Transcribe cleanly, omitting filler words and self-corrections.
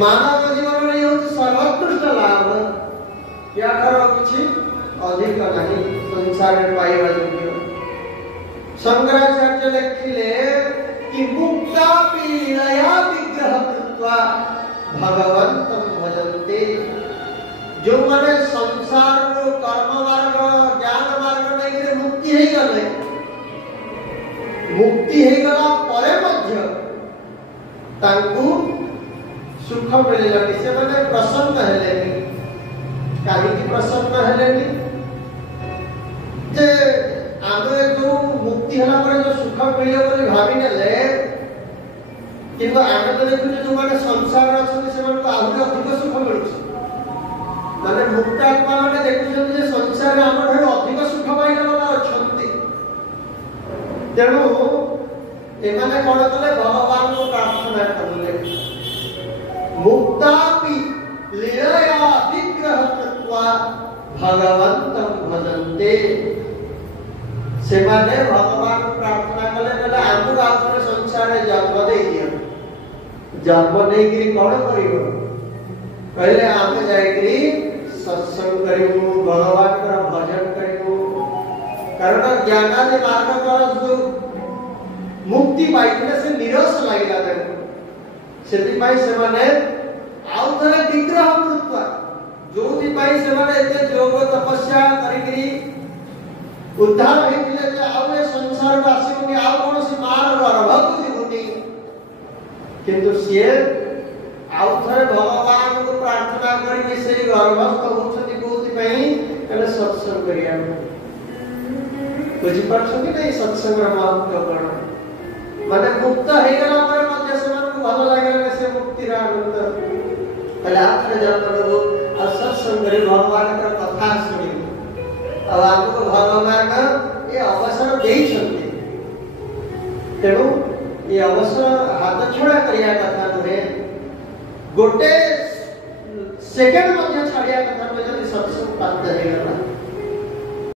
मानव जीवन में ये सर्वोत्कृष्ट लाभ या किसी अधिक नहीं संसार में पाइबा योग्य। शंकराचार्य लिखिले कि मुक्ता पीड़या विग्रह कृत्वा भगवन्तं भजन्ते। जो माने संसार रो कर्म मार्ग ज्ञान मार्ग नहीं मुक्ति है गले, मुक्ति है गला परे मध्य तांकु सुख मिलला कि से माने प्रसन्न हेलेनी। काहे कि प्रसन्न हेलेनी जे आमे जो मुक्ति हला पर जो सुख मिलियो बोली भाबी नेले, किंतु आमे तो देखु जो माने संसार अछन से मन को आहुति अधिक सुख मिलुछि। माने मुक्त आत्मा माने देखु जे संसार रे हमर ठारो अधिक सुख पाइला वाला अछंती। तेणु एमाने कोन कले भगवान को प्रार्थना करले मुक्तापि लीलया विग्रह कृत्वा भगवन्तं भजन्ते। से माने भगवान को प्रार्थना कले कले आमु आउथरे संसार रे जन्म दे दियो। जन्म नै कि कोन करिवो कहले आमे जाय कि सत्संग करिवो, भगवान का भजन करिवो। कारण ज्ञानादि मार्ग पर जो मुक्ति पाइले से निरस लागिला देखो सेति पाई से माने आउ थरे विग्रह कृत्वा जोति पाई से माने एते योग तपस्या करिकरी उद्धार हेतिले जे आउ ए संसार वासी के आउ कोन से मार गर्भ दिबुनी। किंतु सिए आउ थरे भगवान को प्रार्थना करी से गर्भस्थ होछति कोति पई एले सत्संग करिया। बुझी पाछथि नै सत्संग रा महत्व कोन माने मुक्त हे गला पर मध्य से मन को भलो लागले से मुक्ति रा आनंद पहले आखिर जन्म को और सत्संग करे भगवान का कथा सुनी। अब आपको भगवान ये अवसर देई छथि, तेणु ये अवसर हाथ छोड़ा करिया कथा नुहे। गोटे सेकंड मध्य छाड़िया कथा में जदि सत्संग प्राप्त हे गला